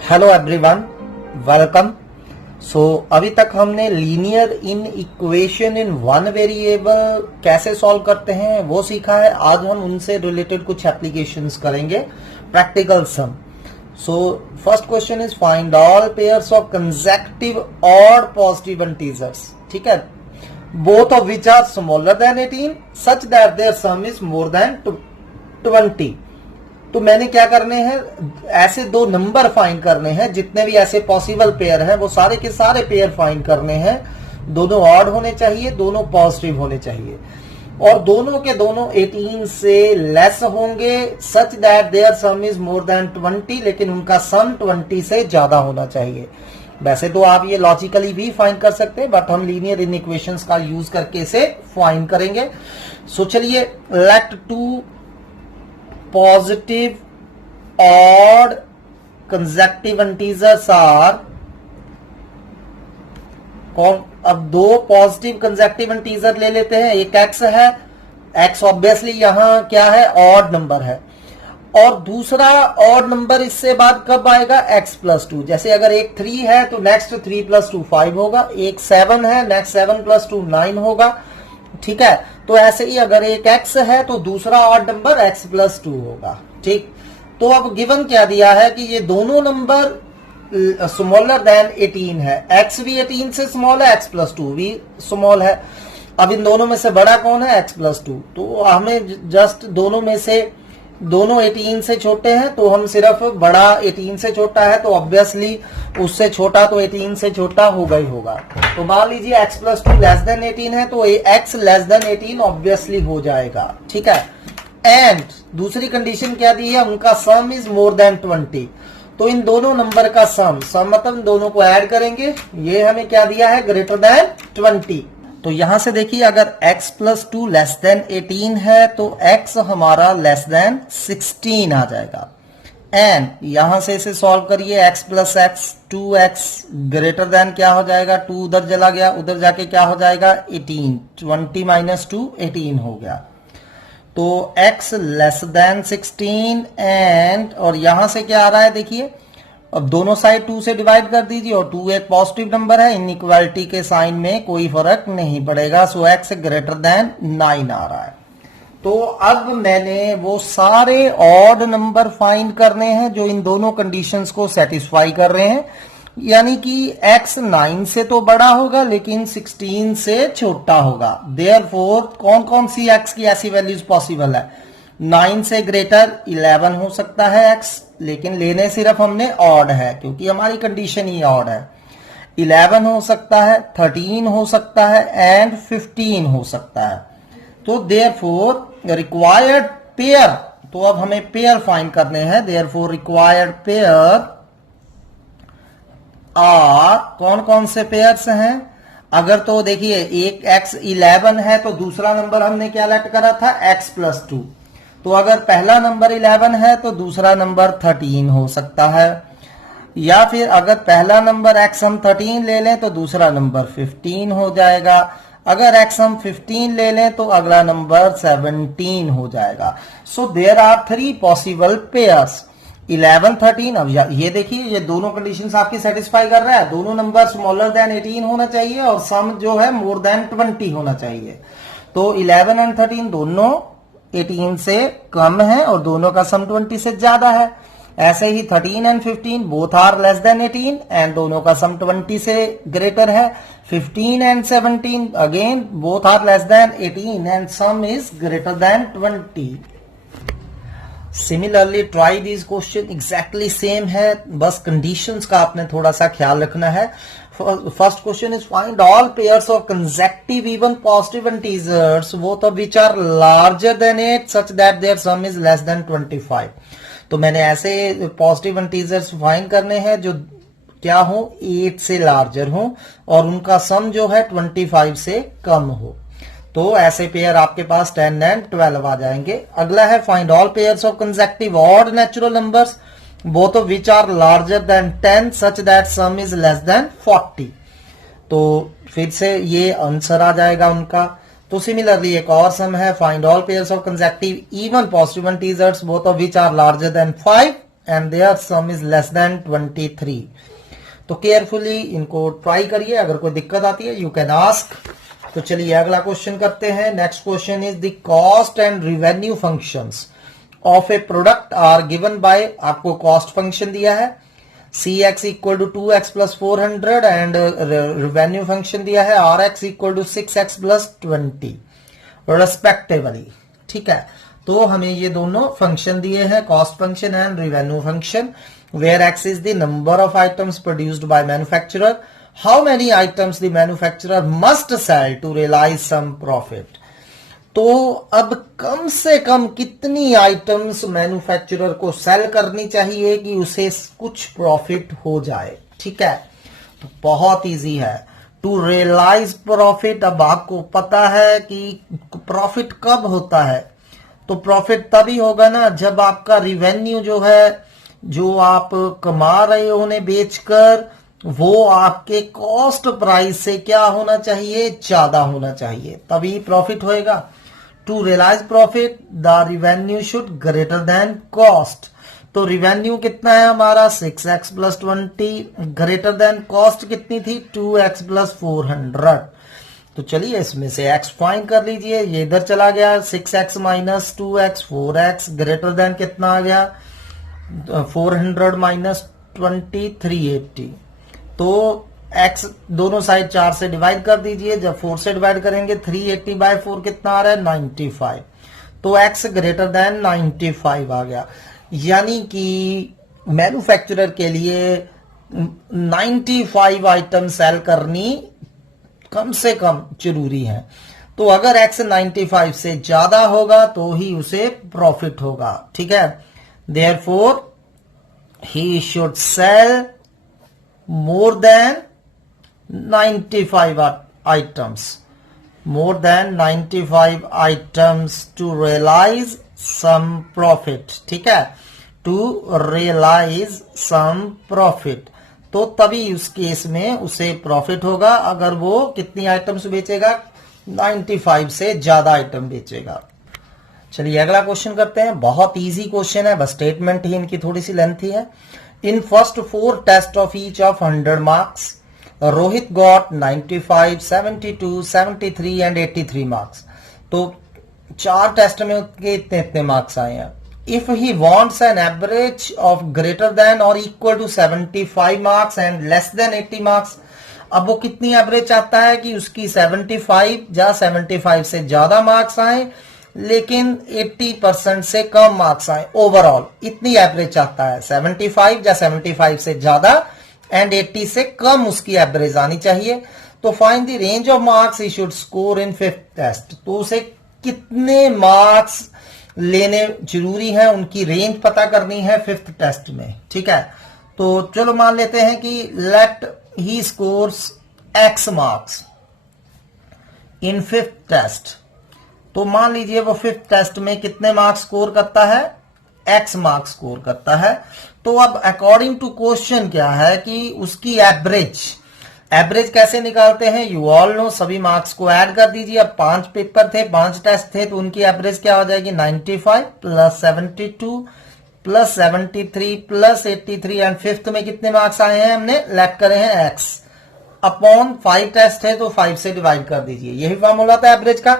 Hello everyone, welcome. सो अभी तक हमने linear in equation in one variable कैसे सॉल्व करते हैं वो सीखा है। आज हम उनसे रिलेटेड कुछ एप्लीकेशंस करेंगे, practical sum. So first question is find all pairs of consecutive odd positive integers. ठीक है, both of which are smaller than 18 such that their sum is more than 20। तो मैंने क्या करने हैं, ऐसे दो नंबर फाइंड करने हैं, जितने भी ऐसे पॉसिबल पेयर हैं वो सारे के सारे पेयर फाइंड करने हैं। दोनों ऑड होने चाहिए, दोनों पॉजिटिव होने चाहिए और दोनों के दोनों 18 से लेस होंगे such that their sum is more than 20, लेकिन उनका सम 20 से ज्यादा होना चाहिए। वैसे तो आप ये लॉजिकली भी फाइंड कर सकते हैं, बट हम लीनियर इन इक्वेशंस का यूज करके इसे फाइंड करेंगे। सो चलिए, let to positive odd consecutive integers are कौन। अब दो पॉजिटिव कंसेक्यूटिव इंटीजर ले लेते हैं। एक x है, x ऑब्वियसली यहां क्या है, ऑड नंबर है, और दूसरा ऑड नंबर इससे बाद कब आएगा, x प्लस 2। जैसे अगर एक 3 है तो नेक्स्ट 3 प्लस 2 5 होगा, एक 7 है नेक्स्ट 7 प्लस 2 9 होगा। ठीक है, तो ऐसे ही अगर एक x है तो दूसरा ऑड नंबर x प्लस 2 होगा। ठीक, तो अब गिवन क्या दिया है कि ये दोनों नंबर स्मॉलर देन 18 है, x भी 18 से स्मॉल है, x प्लस 2 भी स्मॉल है। अब इन दोनों में से बड़ा कौन है, x प्लस 2। तो हमें जस्ट दोनों में से दोनों 18 से छोटे हैं, तो हम सिर्फ बड़ा 18 से छोटा है तो ऑब्वियसली उससे छोटा तो 18 से छोटा होगा ही होगा। तो मान लीजिए x प्लस 2 लेस देन 18 है तो x लेस देन 18 ऑब्वियसली हो जाएगा। ठीक है, एंड दूसरी कंडीशन क्या दी है, उनका सम इज मोर देन 20। तो इन दोनों नंबर का सम मतलब इन दोनों को ऐड करेंगे, ये हमें क्या दिया है, ग्रेटर देन 20। तो यहां से देखिए, अगर x प्लस 2 लेस देन 18 है तो x हमारा लेस देन 16 आ जाएगा। एंड यहां से इसे सॉल्व करिए, x plus x 2x greater than क्या हो जाएगा, 2 उधर चला गया, उधर जाके क्या हो जाएगा 18, 20 माइनस 2 18 हो गया। तो x लेस देन 16 एंड, और यहां से क्या आ रहा है देखिए, अब दोनों साइड 2 से डिवाइड कर दीजिए और 2 एक पॉजिटिव नंबर है, इनइक्वालिटी के साइन में कोई फर्क नहीं पड़ेगा। सो x ग्रेटर देन 9 आ रहा है। तो अब मैंने वो सारे ऑड नंबर फाइंड करने हैं जो इन दोनों कंडीशंस को सेटिस्फाई कर रहे हैं, यानी कि x 9 से तो बड़ा होगा लेकिन 16 से छोटा होगा। देयरफॉर कौन कौन सी x की ऐसी वैल्यूज पॉसिबल है, 9 से ग्रेटर 11 हो सकता है x, लेकिन लेने सिर्फ हमने ऑड है क्योंकि हमारी कंडीशन ही ऑड है। 11 हो सकता है, 13 हो सकता है एंड 15 हो सकता है। तो देयरफॉर रिक्वायर्ड पेयर, तो अब हमें पेयर फाइंड करने हैं। देयरफॉर रिक्वायर्ड पेयर आर, कौन कौन से पेयर्स हैं। अगर तो देखिए एक x 11 है तो दूसरा नंबर हमने क्या लेट करा था, x प्लस 2। तो अगर पहला नंबर 11 है तो दूसरा नंबर 13 हो सकता है, या फिर अगर पहला नंबर x हम 13 ले लें तो दूसरा नंबर 15 हो जाएगा। अगर x हम 15 ले लें तो अगला नंबर 17 हो जाएगा। So there are 3 possible pairs, 11 13। अब ये देखिए, ये दोनों कंडीशंस आपकी सेटिस्फाई कर रहा है, दोनों नंबर स्मॉलर देन 18 होना चाहिए और सम जो है मोर देन 20 होना चाहिए। तो 11 एंड 13 दोनों 18 से कम है और दोनों का सम 20 से ज्यादा है। ऐसे ही 13 and 15 both are less than 18 and दोनों का सम 20 से ग्रेटर है। 15 and 17 again both are less than 18 and sum is greater than 20। Similarly try this question, exactly same है, बस कंडीशंस का आपने थोड़ा सा ख्याल रखना है। First question is find all pairs of consecutive even positive integers both of which are larger than 8 such that their sum is less than 25। तो मैंने ऐसे पॉजिटिव इंटीजर्स फाइंड करने हैं जो क्या हो, 8 से लार्जर हो और उनका सम जो है 25 से कम हो। तो ऐसे पेयर आपके पास 10 एंड 12 आ जाएंगे। अगला है find all pairs of consecutive odd natural numbers both of which are larger than 10 such that sum is less than 40। तो फिर से ये आंसर आ जाएगा उनका। तो सिमिलरली एक और सम है, find all pairs of consecutive even positive integers both of which are larger than 5 and their sum is less than 23. तो केयरफुली इनको ट्राई करिए, अगर कोई दिक्कत आती है यू कैन आस्क। तो चलिए अगला क्वेश्चन करते हैं। Next question is the cost and revenue functions of a product are given by, आपको कॉस्ट फंक्शन दिया है cx equal to 2x plus 400 and revenue function दिया है rx equal to 6x plus 20 respectively. ठीक है, तो हमें ये दोनों फंक्शन दिए हैं, cost function and revenue function, where x is the number of items produced by manufacturer, how many items the manufacturer must sell to realise some profit. तो अब कम से कम कितनी आइटम्स मैन्युफैक्चरर को सेल करनी चाहिए कि उसे कुछ प्रॉफिट हो जाए। ठीक है, तो बहुत इजी है टू रियलाइज प्रॉफिट। अब आपको पता है कि प्रॉफिट कब होता है, तो प्रॉफिट तभी होगा ना जब आपका रिवेन्यू जो है, जो आप कमा रहे हो उन्हें बेचकर, वो आपके कॉस्ट प्राइस से क्या होना चाहिए, ज्यादा होना चाहिए, तभी प्रॉफिट होएगा। To realise profit the revenue should greater than cost. तो रिवेन्यू कितना है हमारा 6x plus 20, greater than cost कितनी थी 2x प्लस 400। तो चलिए इसमें से x फाइंड कर लीजिए, ये इधर चला गया 6x minus 2x 4x, greater than कितना आ गया 400 माइनस 20 380। तो x दोनों साइड 4 से डिवाइड कर दीजिए, जब 4 से डिवाइड करेंगे 380 बाय 4 कितना आ रहा है 95। तो x ग्रेटर देन 95 आ गया, यानी कि मैन्युफैक्चरर के लिए 95 आइटम सेल करनी कम से कम जरूरी है। तो अगर x 95 से ज्यादा होगा तो ही उसे प्रॉफिट होगा। ठीक है, therefore he should sell more than 95 items, more than 95 items to realize some profit। ठीक है, to realize some profit, तो तभी उस केस में उसे प्रॉफिट होगा अगर वो कितनी आइटम्स बेचेगा, 95 से ज्यादा आइटम बेचेगा। चलिए अगला क्वेश्चन करते हैं, बहुत इजी क्वेश्चन है, बस स्टेटमेंट ही इनकी थोड़ी सी लेंथी है। In first 4 tests of each of 100 marks, Rohit got 95, 72, 73 and 83 marks. तो 4 टेस्ट में उसके इतने मार्क्स आए हैं। If he wants an average of greater than or equal to 75 marks and less than 80 marks, अब वो कितनी एवरेज चाहता है कि उसकी 75 या 75 से ज्यादा मार्क्स आए लेकिन 80% से कम मार्क्स आए, ओवरऑल इतनी एवरेज चाहता है, 75 या 75 से ज्यादा एंड 80 से कम उसकी एवरेज आनी चाहिए। तो find the range of marks he should score in 5th test. तो उसे कितने मार्क्स लेने जरूरी है, उनकी रेंज पता करनी है 5th टेस्ट में। ठीक है, तो चलो मान लेते हैं कि let he scores x marks in 5th test. तो मान लीजिए वो 5th टेस्ट में कितने मार्क्स स्कोर करता है, x मार्क्स स्कोर करता है। तो अब अकॉर्डिंग टू क्वेश्चन क्या है कि उसकी एवरेज कैसे निकालते हैं, यू ऑल नो, सभी मार्क्स को ऐड कर दीजिए। अब 5 पेपर थे, 5 टेस्ट थे, तो उनकी एवरेज क्या हो जाएगी 95 plus 72 plus 73 plus 83 and 5th में कितने मार्क्स आए हैं, हमने लेट करे हैं x अपॉन 5 टेस्ट है तो 5 से डिवाइड कर दीजिए, यही फॉर्मूला था एवरेज का।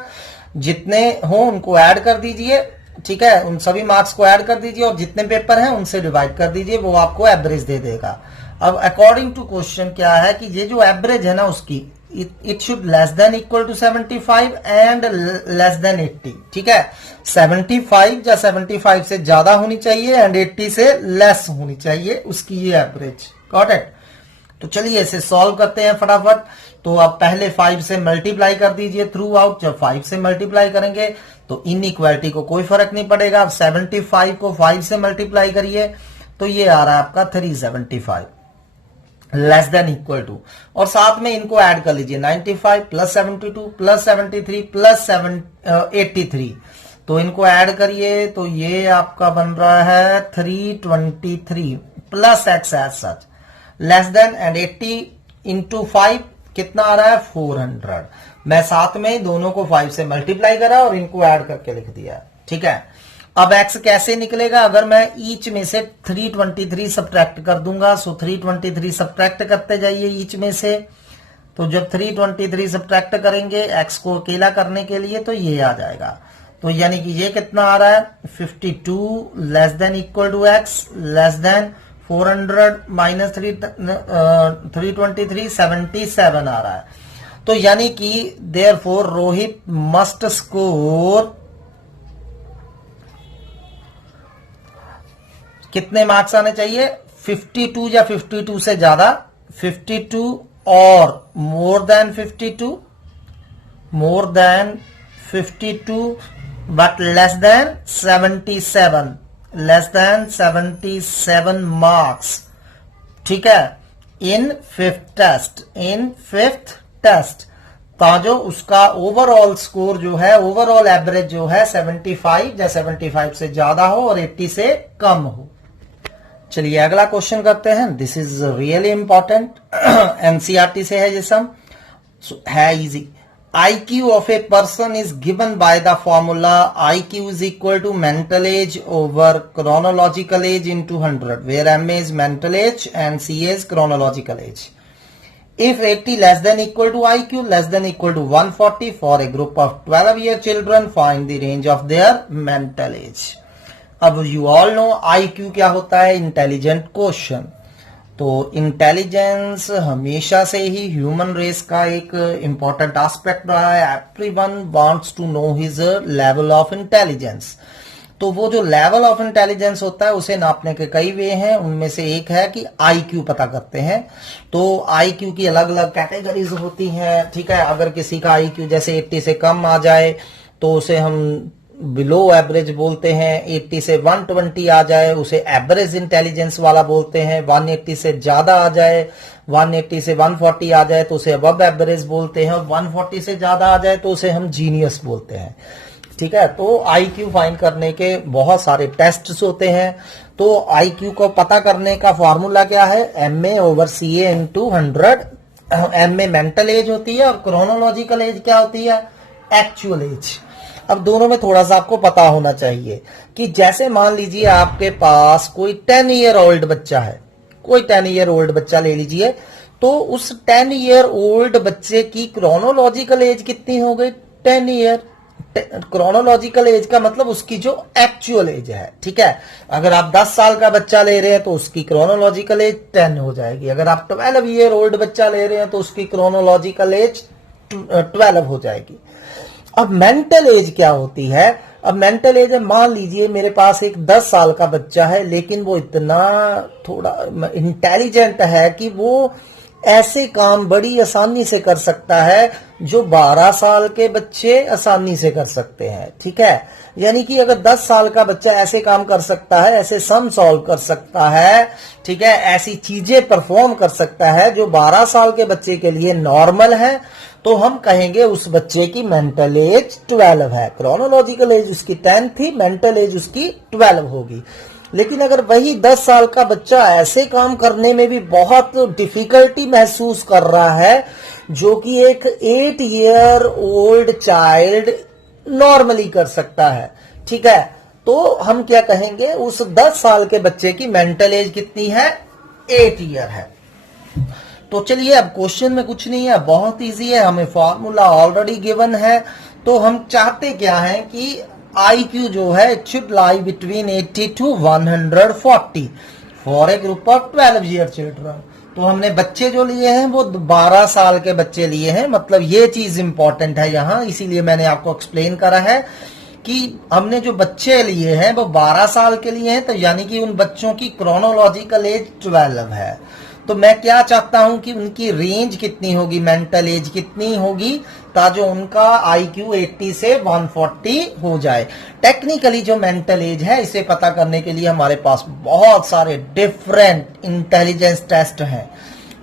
जितने हो उनको ऐड कर दीजिए, ठीक है, उन सभी मार्क्स को ऐड कर दीजिए और जितने पेपर हैं उनसे डिवाइड कर दीजिए, वो आपको एवरेज दे देगा। अब अकॉर्डिंग टू क्वेश्चन क्या है कि ये जो एवरेज है ना उसकी, it should less than equal to 75 and less than 80। ठीक है, 75 या 75 से ज्यादा होनी चाहिए एंड 80 से लेस होनी चाहिए उसकी ये एवरेज। Got it? तो चलिए इसे सॉल्व करते हैं फटाफट। तो अब पहले 5 से मल्टीप्लाई कर दीजिए थ्रू आउट। जब 5 से मल्टीप्लाई करेंगे तो इनइक्वालिटी को कोई फर्क नहीं पड़ेगा। अब 75 को 5 से मल्टीप्लाई करिए तो ये आ रहा है आपका 375 लेस देन इक्वल टू, और साथ में इनको ऐड कर लीजिए 95 प्लस 72 प्लस 73 प्लस 83। तो इनको ऐड करिए तो ये आपका बन रहा है 323 plus x as such less than and 80 into 5 कितना आ रहा है 400। मैं साथ में दोनों को 5 से मल्टीप्लाई करा और इनको ऐड करके लिख दिया। ठीक है। अब x कैसे निकलेगा, अगर मैं ईच में से 323 सब्ट्रैक्ट कर दूंगा, सो 323 सब्ट्रैक्ट करते जाइए ईच में से, तो जब 323 सब्ट्रैक्ट करेंगे x को अकेला करने के लिए तो ये आ जाएगा। तो यानी कि ये कितना आ रहा है, 52 less than equal to x less than 400 minus 323 77 आ रहा है। तो यानी कि देयरफॉर रोहित मस्ट स्कोर कितने मार्क्स आने चाहिए, 52 या 52 से ज्यादा, 52 और more than 52, more than 52 but less than 77, less than 77 marks, ठीक है, in fifth test, in fifth test. ताजो उसका ओवरऑल स्कोर जो है, ओवरऑल एवरेज जो है 75 या 75 से ज्यादा हो और 80 से कम हो। चलिए अगला क्वेश्चन करते हैं। This is really important, NCERT से है ये सम, है easy. IQ of a person is given by the formula IQ is equal to mental age over chronological age into 100, where M is mental age and C is chronological age. If 80 less than equal to IQ less than equal to 140 for a group of 12-year children, find the range of their mental age. अब you all know IQ क्या होता है, intelligent question. तो intelligence हमेशा से ही human race का एक important aspect रहा है। Everyone wants to know his level of intelligence. तो वो जो लेवल ऑफ इंटेलिजेंस होता है उसे नापने के कई वे हैं, उनमें से एक है कि आईक्यू पता करते हैं। तो आईक्यू की अलग अलग कैटेगरीज होती हैं, ठीक है। अगर किसी का आईक्यू जैसे 80 से कम आ जाए तो उसे हम बिलो एवरेज बोलते हैं, 80 से 120 आ जाए उसे एवरेज इंटेलिजेंस वाला बोलते हैं, 180 से ज्यादा आ जाए, 180 से 140 आ जाए तो उसे अबव एवरेज बोलते हैं, और 140 से ज्यादा आ जाए तो उसे हम जीनियस बोलते हैं, ठीक है। तो आईक्यू फाइंड करने के बहुत सारे टेस्ट्स होते हैं। तो आईक्यू को पता करने का फॉर्मूला क्या है, MA over CA into 100। MA mental as होती है और क्रोनोलॉजिकल एज क्या होती है, एक्चुअल एज। अब दोनों में थोड़ा सा आपको पता होना चाहिए कि जैसे मान लीजिए आपके पास कोई 10 ईयर ओल्ड बच्चा है, कोई 10 ईयर ओल्ड बच्चा ले लीजिए, तो उस 10 ईयर ओल्ड बच्चे की क्रोनोलॉजिकल एज कितनी हो गई, 10 ईयर। क्रोनोलॉजिकल एज का मतलब उसकी जो एक्चुअल एज है, ठीक है। अगर आप 10 साल का बच्चा ले रहे हैं तो उसकी क्रोनोलॉजिकल एज 10 हो जाएगी। अगर आप 12 ईयर ओल्ड बच्चा ले रहे हैं तो उसकी क्रोनोलॉजिकल एज 12 हो जाएगी। अब मेंटल एज क्या होती है, अब मेंटल एज है, मान लीजिए मेरे पास एक 10 साल का बच्चा है, लेकिन वो इतना थोड़ा इंटेलिजेंट है कि वो ऐसे काम बड़ी आसानी से कर सकता है जो 12 साल के बच्चे आसानी से कर सकते हैं, ठीक है। यानी कि अगर 10 साल का बच्चा ऐसे काम कर सकता है, ऐसे सम सॉल्व कर सकता है, ठीक है, ऐसी चीजें परफॉर्म कर सकता है जो 12 साल के बच्चे के लिए नॉर्मल है, तो हम कहेंगे उस बच्चे की मेंटल एज 12 है। क्रोनोलॉजिकल एज उसकी 10 थी, मेंटल एज उसकी 12 होगी। लेकिन अगर वही 10 साल का बच्चा ऐसे काम करने में भी बहुत डिफिकल्टी महसूस कर रहा है जो कि एक 8 ईयर ओल्ड चाइल्ड नॉर्मली कर सकता है, ठीक है, तो हम क्या कहेंगे, उस 10 साल के बच्चे की मेंटल एज कितनी है, 8 ईयर है। तो चलिए अब क्वेश्चन में कुछ नहीं है, बहुत इजी है, हमें फॉर्मूला ऑलरेडी गिवन है। तो हम चाहते क्या है कि IQ जो है it should lie between 80 to 140 for a group of 12 year children. तो हमने बच्चे जो लिए हैं वो 12 साल के बच्चे लिए हैं, मतलब ये चीज इंपॉर्टेंट है यहाँ, इसीलिए मैंने आपको एक्सप्लेन करा है कि हमने जो बच्चे लिए हैं वो 12 साल के लिए हैं, तो यानी कि उन बच्चों की क्रोनोलॉजिकल एज 12 है। तो मैं क्या चाहता हूं कि उनकी रेंज कितनी होगी, मेंटल एज कितनी होगी, ताकि उनका IQ 80 से 140 हो जाए। टेक्निकली जो मेंटल एज है इसे पता करने के लिए हमारे पास बहुत सारे डिफरेंट इंटेलिजेंस टेस्ट हैं,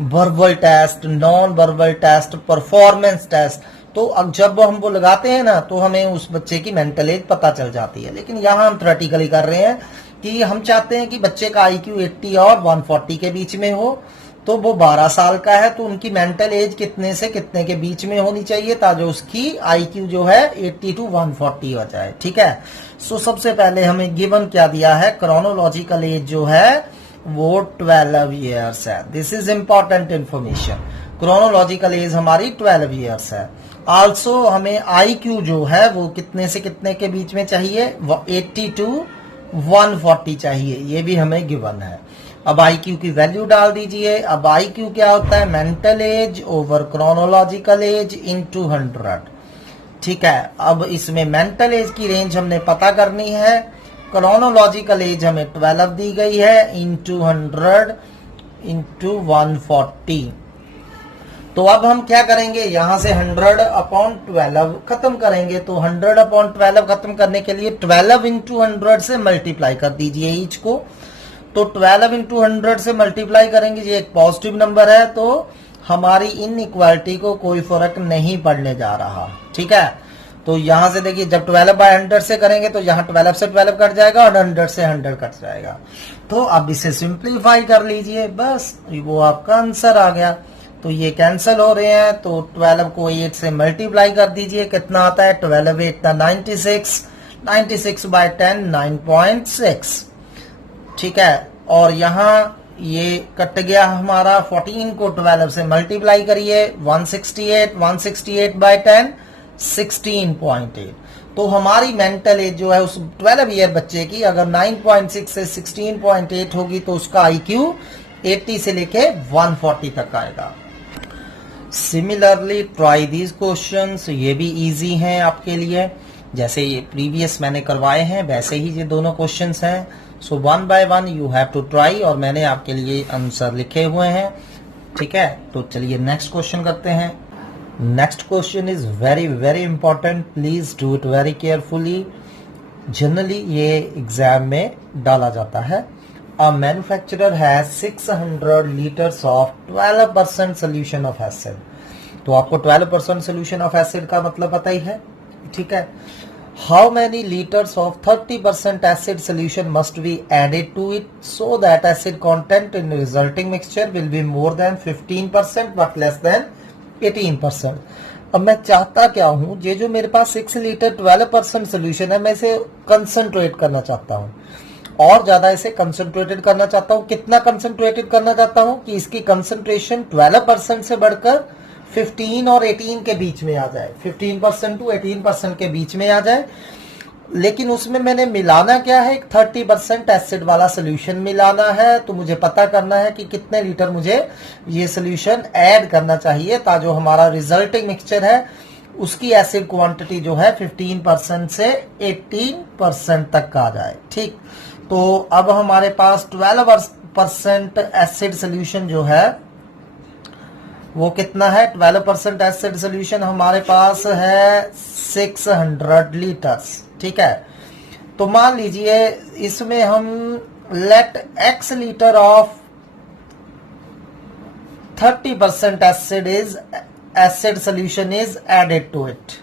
verbal test, non verbal test, performance test. तो अब जब हम वो लगाते हैं ना तो हमें उस बच्चे की मेंटल एज पता चल जाती है। लेकिन यहां हम थ्योरेटिकली कर रहे हैं कि हम चाहते हैं कि बच्चे का IQ 80 और 140 के बीच में हो। तो वो 12 साल का है, तो उनकी मेंटल एज कितने से कितने के बीच में होनी चाहिए ताकि उसकी आईक्यू जो है 80 to 140 हो जाए। ठीक है, सो सबसे पहले हमें गिवन क्या दिया है, क्रोनोलॉजिकल एज जो है वो 12 ईयर्स है। This is important information. Chronological age हमारी 12 ईयर्स है। आल्सो हमें आईक्यू जो है वो कितने से कितने के बीच में चाहिए, 80 to 140 चाहिए, ये भी हमें गिवन है। अब आईक्यू की वैल्यू डाल दीजिए। अब आईक्यू क्या होता है, mental as over chronological age into 100। ठीक है, अब इसमें मेंटल एज की रेंज हमने पता करनी है, क्रोनोलॉजिकल एज हमें 12 दी गई है, इनटू 100 इनटू 140। तो अब हम क्या करेंगे, यहां से 100 अपॉन 12 खत्म करेंगे। तो 100 अपॉन 12 खत्म करने के लिए 12 इंटू 100 से मल्टीप्लाई कर दीजिए ईच को। तो 12 इंटू 100 से मल्टीप्लाई करेंगे, ये एक पॉजिटिव नंबर है, तो हमारी इनइक्वालिटी को कोई फर्क नहीं पड़ने जा रहा। ठीक है, तो यहां से देखिए जब 12 बाय 100 से करेंगे तो यहां 12 से 12 कट जाएगा और 100 से 100 कट जाएगा। तो अब इसे सिंप्लीफाई कर लीजिए, बस वो आपका आंसर आ गया। तो ये कैंसिल हो रहे हैं, तो 12 को 8 से मल्टीप्लाई कर दीजिए, कितना आता है, 12 8 96, 96 बाय 10 9.6। ठीक है, और यहाँ ये कट गया हमारा, 14 को 12 से मल्टीप्लाई करिए, 168, 168 बाय 10 16.8। तो हमारी मेंटल एज जो है उस 12 ईयर बच्चे की अगर 9.6 से 16.8 होगी तो उसका आईक्यू 80 से लेके 140 तक आएगा। सिमिलरली ट्राई दीज क्वेश्चंस, ये भी इजी हैं आपके लिए, जैसे ये प्रीवियस मैंने करवाए हैं वैसे ही ये दोनों क्वेश्चंस हैं। So 1 by 1 you have to try, और मैंने आपके लिए आंसर लिखे हुए हैं। ठीक है, तो चलिए नेक्स्ट क्वेश्चन करते हैं। Next question is very very important, please do it very carefully. Generally ये एग्जाम में डाला जाता है। A manufacturer has 600 liters of 12% solution of acid। तो आपको 12% solution of acid का मतलब पता ही है। ठीक है, how many liters of 30% acid solution must be added to it so that acid content in resulting mixture will be more than 15% but less than 18%। अब मैं चाहता क्या हूं, ये जो मेरे पास 6 लीटर 12% सोल्यूशन है, मैं इसे कंसंट्रेट करना चाहता हूं और ज्यादा इसे कंसंट्रेटेड करना चाहता हूं। कितना कंसंट्रेटेड करना चाहता हूं कि इसकी कंसंट्रेशन 12% से बढ़कर 15 और 18 के बीच में आ जाए, 15% टू 18% के बीच में आ जाए। लेकिन उसमें मैंने मिलाना क्या है, 30% एसिड वाला सोल्यूशन मिलाना है। तो मुझे पता करना है कि कितने लीटर मुझे ये सोल्यूशन ऐड करना चाहिए ताकि जो हमारा रिजल्टिंग मिक्सचर है उसकी एसिड क्वांटिटी जो है 15% से 18% तक आ जाए। ठीक, तो अब हमारे पास 12% एसिड सोल्यूशन जो है वो कितना है, 12% एसिड सोल्यूशन हमारे पास है 600 लीटर्स। ठीक है, तो मान लीजिए इसमें हम let x litre of 30% acid solution is added to it।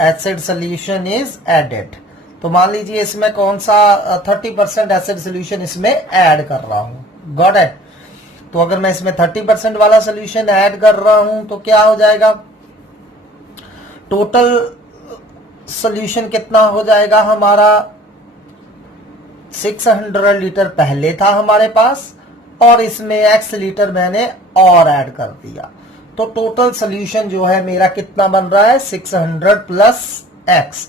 acid solution is added। तो मान लीजिए इसमें कौन सा 30% एसिड सोल्यूशन इसमें ऐड कर रहा हूं। Got it. तो अगर मैं इसमें 30% वाला सोल्यूशन ऐड कर रहा हूं तो क्या हो जाएगा, टोटल सोल्यूशन कितना हो जाएगा हमारा, 600 लीटर पहले था हमारे पास और इसमें x लीटर मैंने और ऐड कर दिया। तो टोटल सोल्यूशन जो है मेरा कितना बन रहा है, 600 प्लस x।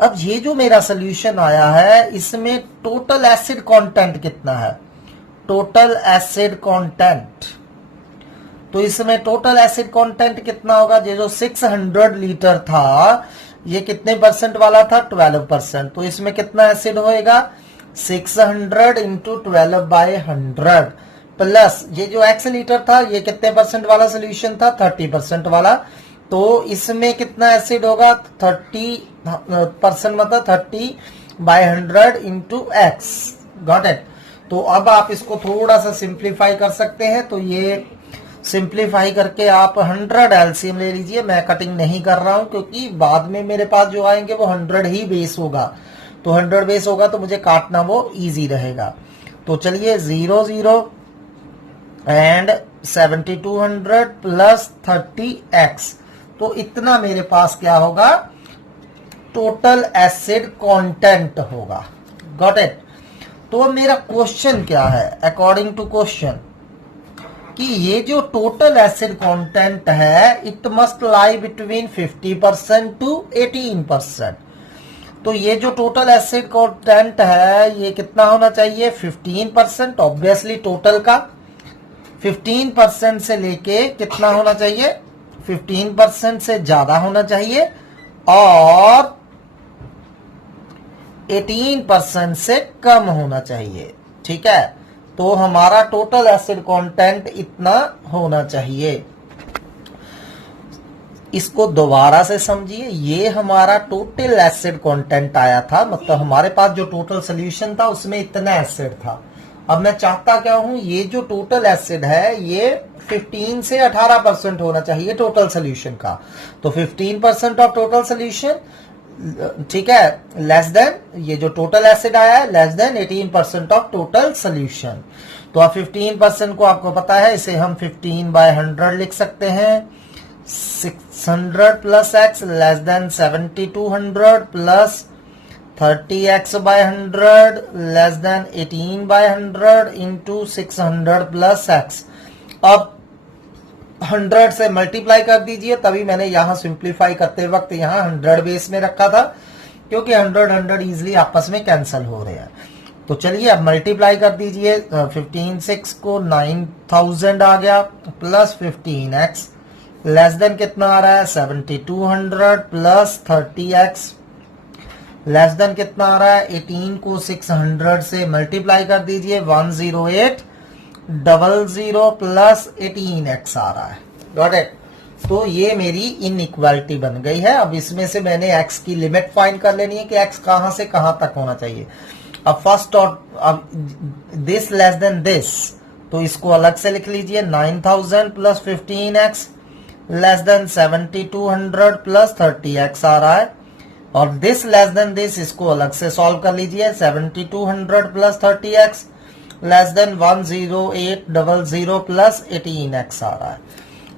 अब ये जो मेरा सोल्यूशन आया है इसमें टोटल एसिड कंटेंट कितना है, टोटल एसिड कंटेंट। तो इसमें टोटल एसिड कंटेंट कितना होगा, ये जो 600 लीटर था ये कितने परसेंट वाला था, 12%। तो इसमें कितना एसिड होएगा, 600 इंटू 12 बाय 100 प्लस ये जो x लीटर था ये कितने परसेंट वाला सोल्यूशन था, 30% वाला। तो इसमें कितना एसिड होगा, 30% मतलब 30 by 100 into x। Got it. तो अब आप इसको थोड़ा सा सिंप्लीफाई कर सकते हैं। तो ये सिंप्लीफाई करके आप 100 एलसीएम ले लीजिए। मैं कटिंग नहीं कर रहा हूं क्योंकि बाद में मेरे पास जो आएंगे वो 100 ही बेस होगा। तो 100 बेस होगा तो मुझे काटना वो इजी रहेगा। तो चलिए 0 0 एंड 7200 प्लस 30x, तो इतना मेरे पास क्या होगा, टोटल एसिड कंटेंट होगा। Got it. तो अब मेरा क्वेश्चन क्या है, अकॉर्डिंग टू क्वेश्चन, कि ये जो टोटल एसिड कंटेंट है it must lie between 50% to 18%। तो ये जो टोटल एसिड कंटेंट है ये कितना होना चाहिए, 15%। ऑब्वियसली टोटल का 15% से लेके कितना होना चाहिए, 15% से ज्यादा होना चाहिए, और 18% से कम होना चाहिए। ठीक है, तो हमारा टोटल एसिड कंटेंट इतना होना चाहिए। इसको दोबारा से समझिए, ये हमारा टोटल एसिड कंटेंट आया था, मतलब हमारे पास जो टोटल सोल्यूशन था उसमें इतना एसिड था। अब मैं चाहता क्या हूं, ये जो टोटल एसिड है ये 15 से 18% होना चाहिए टोटल सोल्यूशन का। तो 15% ऑफ टोटल सोल्यूशन, ठीक है, लेस देन ये जो टोटल एसिड आया है less than 18% of total solution. तो अब 15% को आपको पता है, इसे हम 15/100 लिख सकते हैं। 600 plus x less then 7200 plus 30x/100 less than 18/100 into 600 plus x। अब 100 से मल्टीप्लाई कर दीजिए, तभी मैंने यहां सिंप्लीफाई करते वक्त यहां 100 बेस में रखा था, क्योंकि 100 इजिली आपस में कैंसिल हो रहे हैं। तो चलिए अब मल्टीप्लाई कर दीजिए, 15/6 को 9000 आ गया, प्लस 15x लेस देन कितना आ रहा है, 7200 प्लस 30x लेस देन कितना आ रहा है, 18 को 600 से मल्टीप्लाई कर दीजिए, 10800 प्लस 18x आ रहा है। Got it. तो ये मेरी इनइक्वालिटी बन गई है। अब इसमें से मैंने x की लिमिट फाइंड कर लेनी है कि x कहां से कहां तक होना चाहिए। अब फर्स्ट और अब दिस लेस देन दिस, तो इसको अलग से लिख लीजिए, 9000 plus 15x less than 7200 plus 30x आ रहा है, और दिस लेस देन दिस इसको अलग से सॉल्व कर लीजिए, 7200 plus 30x less than 10800 plus 18x आ रहा है।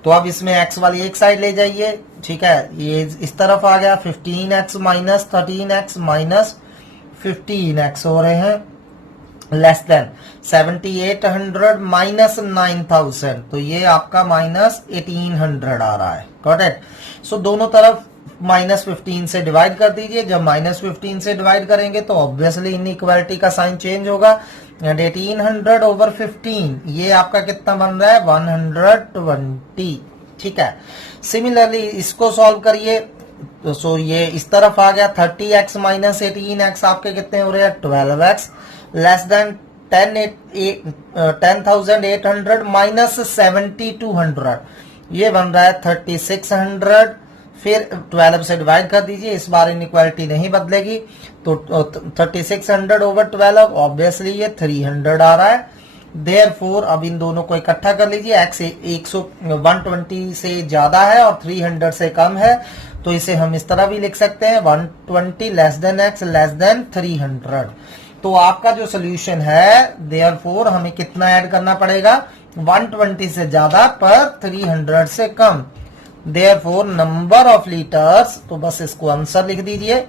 तो अब इसमें x वाली एक साइड ले जाइए, ठीक है, ये इस तरफ आ गया, 15x minus 13x minus 15x हो रहे हैं, लेस देन 7800 माइनस 9000, तो ये आपका माइनस 1800 आ रहा है। Got it. सो दोनों तरफ माइनस 15 से डिवाइड कर दीजिए। जब माइनस 15 से डिवाइड करेंगे तो ऑब्वियसली इनइक्वालिटी का साइन चेंज होगा, एंड 1800 ओवर 15 ये आपका कितना बन रहा है, 120। ठीक है, सिमिलरली इसको सॉल्व करिए, तो सो ये इस तरफ आ गया, 30x माइनस 18x आपके कितने हो रहे हैं, 12x लेस देन 10,800 माइनस 7200, ये बन रहा है 3600। फिर 12 से डिवाइड कर दीजिए, इस बार इनइक्वालिटी नहीं बदलेगी, तो 3600 ओवर 12 ऑब्वियसली ये 300 आ रहा है। देयरफॉर अब इन दोनों को इकट्ठा कर लीजिए, x 120 से ज्यादा है और 300 से कम है, तो इसे हम इस तरह भी लिख सकते हैं, 120 less than x less then 300। तो आपका जो सोल्यूशन है, देयरफॉर हमें कितना ऐड करना पड़ेगा, 120 से ज्यादा पर 300 से कम। देयरफॉर नंबर ऑफ लीटर्स, तो बस इसको आंसर लिख दीजिए,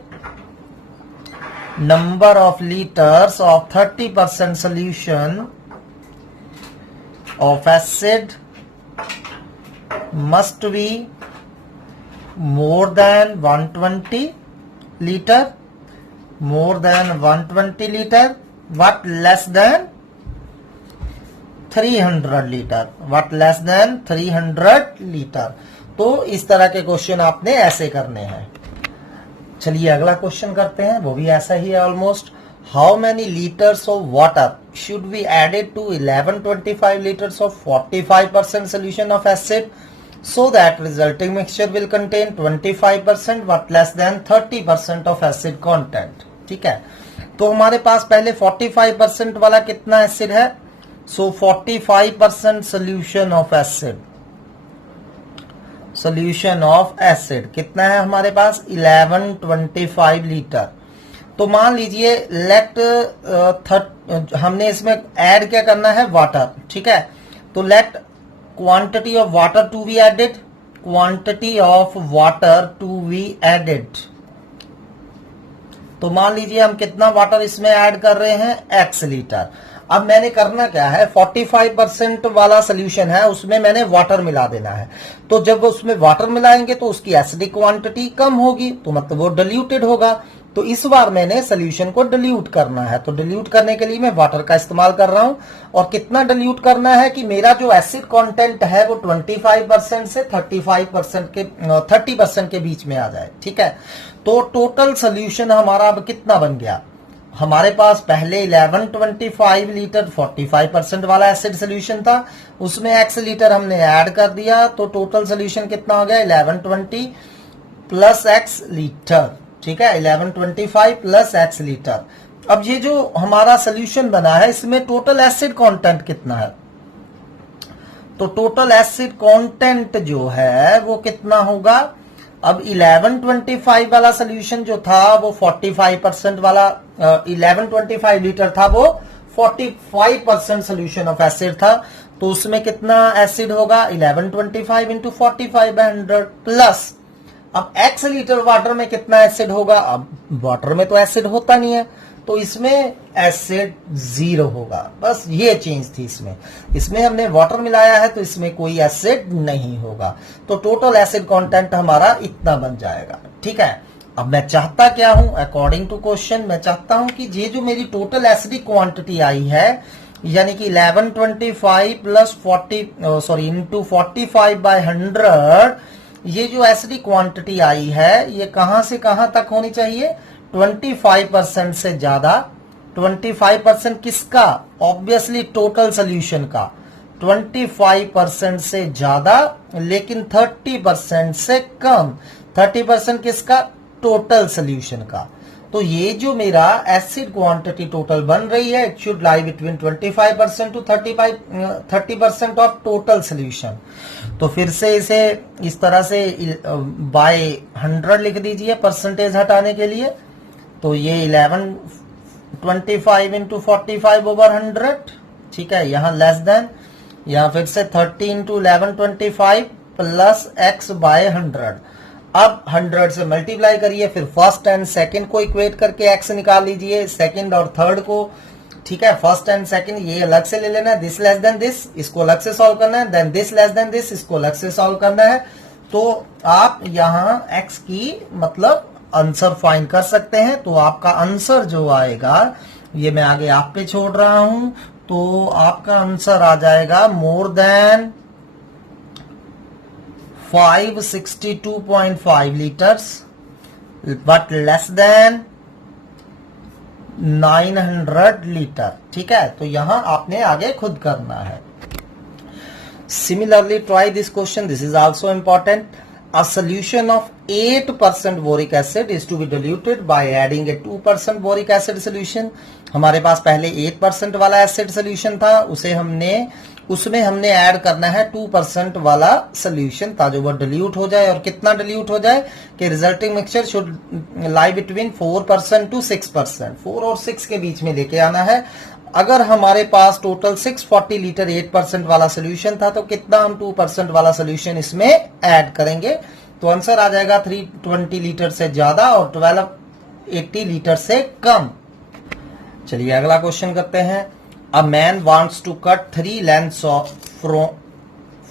number of litres of 30% solution of acid must be more than 120 litre, more than 120 liter, what less than 300 litre, what less than 300 litre. तो इस तरह के क्वेश्चन आपने ऐसे करने हैं। चलिए अगला क्वेश्चन करते हैं, वो भी ऐसा ही है almost. How many litres of water should be added to 1125 litres of 45% solution of acid so that resulting mixture will contain 25% but less than 30% of acid content। ठीक है, तो हमारे पास पहले 45% वाला कितना एसिड है, सो 45% solution of acid, solution of acid कितना है हमारे पास, 1125 लीटर। तो मान लीजिए लेट हमने इसमें ऐड क्या करना है, वाटर। ठीक है, तो let quantity of water to be added, quantity of water to be added. तो मान लीजिए हम कितना वाटर इसमें ऐड कर रहे हैं, x लीटर। अब मैंने करना क्या है, 45% वाला सोल्यूशन है उसमें मैंने वाटर मिला देना है। तो जब उसमें वाटर मिलाएंगे तो उसकी एसिडिक क्वांटिटी कम होगी, तो मतलब वो डिल्यूटेड होगा। तो इस बार मैंने सोल्यूशन को डिल्यूट करना है, तो डिल्यूट करने के लिए मैं वाटर का इस्तेमाल कर रहा हूं। और कितना डिल्यूट करना है कि मेरा जो एसिड कंटेंट है वो 25% से 30% के बीच में आ जाए। ठीक है, तो टोटल सोल्यूशन हमारा अब कितना बन गया, हमारे पास पहले 1125 लीटर 45% वाला एसिड सोल्यूशन था, उसमें x लीटर हमने ऐड कर दिया, तो टोटल सोल्यूशन कितना हो गया 1120 प्लस x लीटर। ठीक है, 1125 प्लस x लीटर। अब ये जो हमारा सोल्यूशन बना है इसमें टोटल एसिड कंटेंट कितना है, तो टोटल एसिड कंटेंट जो है वो कितना होगा। अब 1125 वाला सोल्यूशन जो था वो 45% वाला 1125 लीटर था, वो 45% सोल्यूशन ऑफ एसिड था, तो उसमें कितना एसिड होगा 1125 इंटू 45/100 प्लस अब x लीटर वाटर में कितना एसिड होगा। अब वाटर में तो एसिड होता नहीं है, तो इसमें एसिड 0 होगा। बस ये चेंज थी इसमें हमने वाटर मिलाया है तो इसमें कोई एसिड नहीं होगा। तो टोटल एसिड कंटेंट हमारा इतना बन जाएगा। ठीक है, अब मैं चाहता क्या हूं, अकॉर्डिंग टू क्वेश्चन मैं चाहता हूं कि ये जो मेरी टोटल एसिडिक क्वांटिटी आई है, यानी कि 1125 प्लस 40 इंटू 45/100, ये जो एसिडिक क्वांटिटी आई है ये कहां से कहां तक होनी चाहिए, 25% से ज्यादा। 25% किसका, ऑब्वियसली टोटल सोल्यूशन का, 25% से ज्यादा, लेकिन 30% से कम। 30% किसका, टोटल सोल्यूशन का। तो ये जो मेरा एसिड क्वांटिटी टोटल बन रही है, it should lie between 25% to 30% of total solution. तो फिर से इसे इस तरह से बाय 100 लिख दीजिए परसेंटेज हटाने के लिए। तो ये 1125 इंटू 45/100। ठीक है, यहां लेस देन, यहां फिर से 30 इंटू 1125 प्लस x बाय 100। अब 100 से मल्टीप्लाई करिए, फिर फर्स्ट एंड सेकंड को इक्वेट करके x निकाल लीजिए, सेकंड और थर्ड को। ठीक है, फर्स्ट एंड सेकंड ये अलग से ले लेना है, दिस लेस देन दिस, इसको अलग से सॉल्व करना है, then this less than this, इसको अलग से सॉल्व करना है। तो आप यहां x की मतलब आंसर फाइंड कर सकते हैं। तो आपका आंसर जो आएगा, ये मैं आगे आप पे छोड़ रहा हूं, तो आपका आंसर आ जाएगा more than 562.5 litres but less then 900 litre. ठीक है, तो यहां आपने आगे खुद करना है। Similarly, try this question. This is also important. A solution of 8% boric acid is to be diluted by adding a 2% boric acid solution. हमारे पास पहले 8% वाला एसिड सोल्यूशन था, उसमें हमने ऐड करना है 2% वाला सोल्यूशन ताकि वो डिल्यूट हो जाए। और कितना डिल्यूट हो जाए कि resulting mixture should lie between 4% to 6%, 4 और 6 के बीच में लेके आना है। अगर हमारे पास टोटल 640 लीटर 8% वाला सोल्यूशन था, तो कितना हम 2% वाला सोल्यूशन इसमें ऐड करेंगे, तो आंसर आ जाएगा 320 लीटर से ज्यादा और 1280 लीटर से कम। चलिए अगला क्वेश्चन करते हैं। A man wants to cut 3 lengths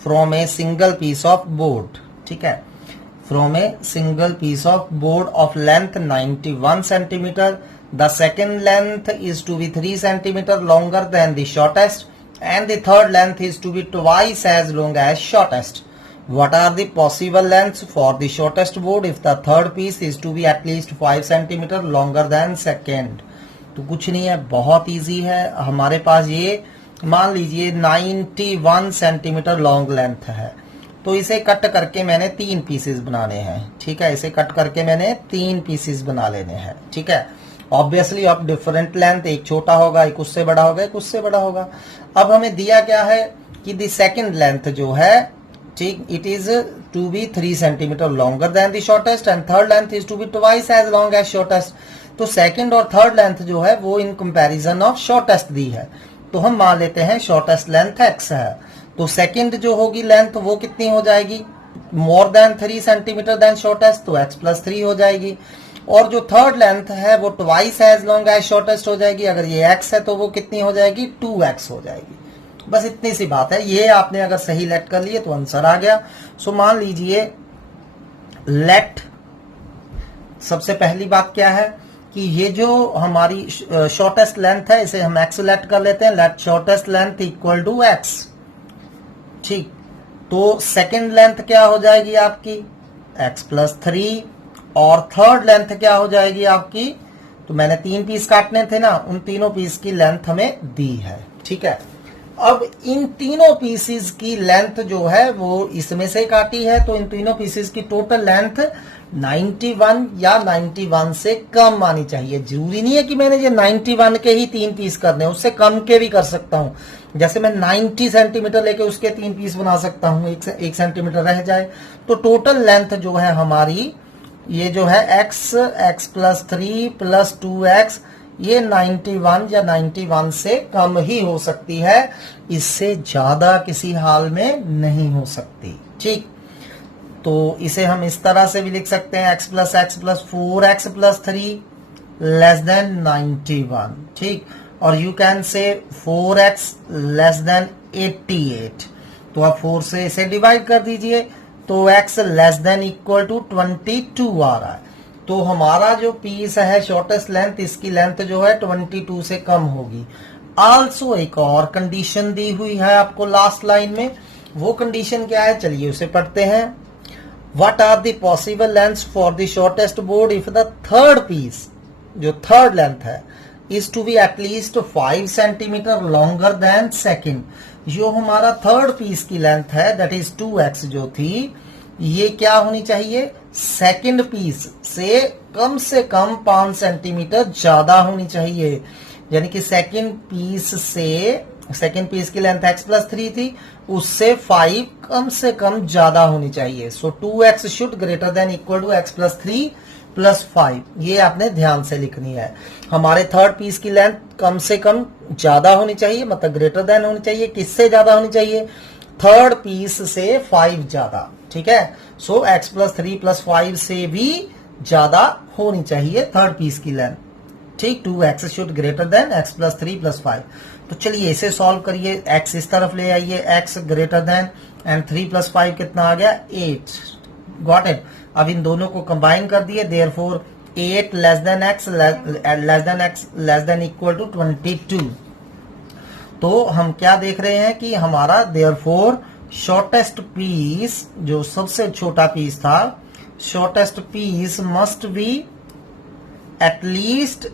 from a single piece of board. ठीक है, from a single piece of board of length 91 centimetre. The second length is to be 3 centimeter longer than the shortest, and the third length is to be twice as long as shortest. What are the possible lengths for the shortest board if the third piece is to be at least 5 centimeter longer than second? तो कुछ नहीं है, बहुत easy है। हमारे पास ये मान लीजिए 91 सेंटीमीटर लॉन्ग लेंथ है, तो इसे कट करके मैंने 3 पीसेस बनाने हैं। ठीक है, इसे कट करके मैंने 3 पीसेस बना लेने हैं। ठीक है, ऑब्वियसली अब डिफरेंट लेंथ, एक छोटा होगा, एक उससे बड़ा होगा, एक उससे बड़ा होगा। अब हमें दिया क्या है कि द सेकंड लेंथ जो है, ठीक, it is to be 3 centimetre longer than the shortest and third length is to be twice as long as shortest. तो सेकंड और थर्ड लेंथ जो है वो इन कंपैरिजन ऑफ शॉर्टेस्ट दी है, तो हम मान लेते हैं शॉर्टेस्ट लेंथ x है। तो सेकंड जो होगी लेंथ वो कितनी हो जाएगी, more than 3 centimetre than shortest, तो x प्लस 3 हो जाएगी। और जो थर्ड लेंथ है वो twice as long as shortest हो जाएगी। अगर ये x है तो वो कितनी हो जाएगी, 2x हो जाएगी। बस इतनी सी बात है। ये आपने अगर सही लेट कर लिए तो आंसर आ गया। सो मान लीजिए लेट, सबसे पहली बात क्या है कि ये जो हमारी शॉर्टेस्ट लेंथ है इसे हम x लेट कर लेते हैं। Let shortest length equal to x। ठीक, तो सेकेंड लेंथ क्या हो जाएगी आपकी, x प्लस 3, और थर्ड लेंथ क्या हो जाएगी आपकी, तो मैंने 3 पीस काटने थे ना, उन तीनों पीस की लेंथ हमें दी है। ठीक है, अब इन तीनों पीसेस की लेंथ जो है वो इसमें से काटी है, तो इन तीनों पीसेस की टोटल लेंथ 91 या 91 से कम आनी चाहिए। जरूरी नहीं है कि मैंने ये 91 के ही 3 पीस करने, उससे कम के भी कर सकता हूं। जैसे मैं 90 सेंटीमीटर लेके उसके 3 पीस बना सकता हूं, 1 सेंटीमीटर रह जाए। तो टोटल लेंथ जो है हमारी, ये जो है x प्लस 3 प्लस 2x, ये 91 या 91 से कम ही हो सकती है, इससे ज्यादा किसी हाल में नहीं हो सकती। ठीक, तो इसे हम इस तरह से भी लिख सकते हैं x plus 4x plus 3 less than 91। ठीक, और you can say 4x less than 88। तो आप 4 से इसे डिवाइड कर दीजिए, तो x less than equal to 22 आ रहा है। तो हमारा जो पीस है शॉर्टेस्ट लेंथ, इसकी लेंथ जो है 22 से कम होगी। आल्सो एक और कंडीशन दी हुई है आपको लास्ट लाइन में। वो कंडीशन क्या है, चलिए उसे पढ़ते हैं। What are the possible lengths for the shortest board if the third piece, जो थर्ड लेंथ है, is to be at least 5 centimetre longer than second. जो हमारा थर्ड पीस की लेंथ है दैट इज 2x जो थी, ये क्या होनी चाहिए, सेकंड पीस से कम 5 सेंटीमीटर ज्यादा होनी चाहिए। यानी कि सेकंड पीस की लेंथ x प्लस 3 थी, उससे 5 कम से कम ज्यादा होनी चाहिए। So 2x should greater than equal to x plus 3 plus 5। ये आपने ध्यान से लिखनी है। हमारे थर्ड पीस की लेंथ कम से कम ज्यादा होनी चाहिए, मतलब ग्रेटर देन होनी चाहिए। किससे ज्यादा होनी चाहिए, थर्ड पीस से 5 ज्यादा। ठीक है, सो x प्लस 3 प्लस 5 से भी ज्यादा होनी चाहिए थर्ड पीस की लेंथ। ठीक, 2x should greater then x plus 3 plus 5। तो चलिए इसे सॉल्व करिए, x इस तरफ ले आइए, x greater than and 3 plus 5 कितना आ गया, 8। Got it. अब इन दोनों को कंबाइन कर दिए, therefore 8 less than x less than equal to 22। तो हम क्या देख रहे हैं कि हमारा देयरफॉर शॉर्टेस्ट पीस, जो सबसे छोटा पीस था, shortest piece must be at least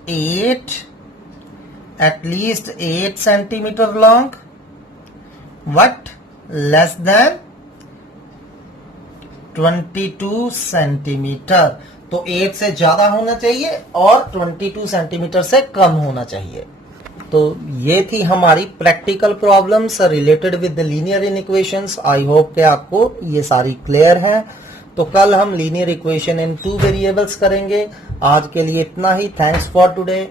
8 centimetre long, but less than 22 centimetre. तो 8 से ज्यादा होना चाहिए और 22 सेंटीमीटर से कम होना चाहिए। तो ये थी हमारी practical problems related with the linear equations. I hope कि आपको ये सारी क्लियर है। तो कल हम लीनियर इक्वेशन इन 2 वेरिएबल्स करेंगे। आज के लिए इतना ही। Thanks for today.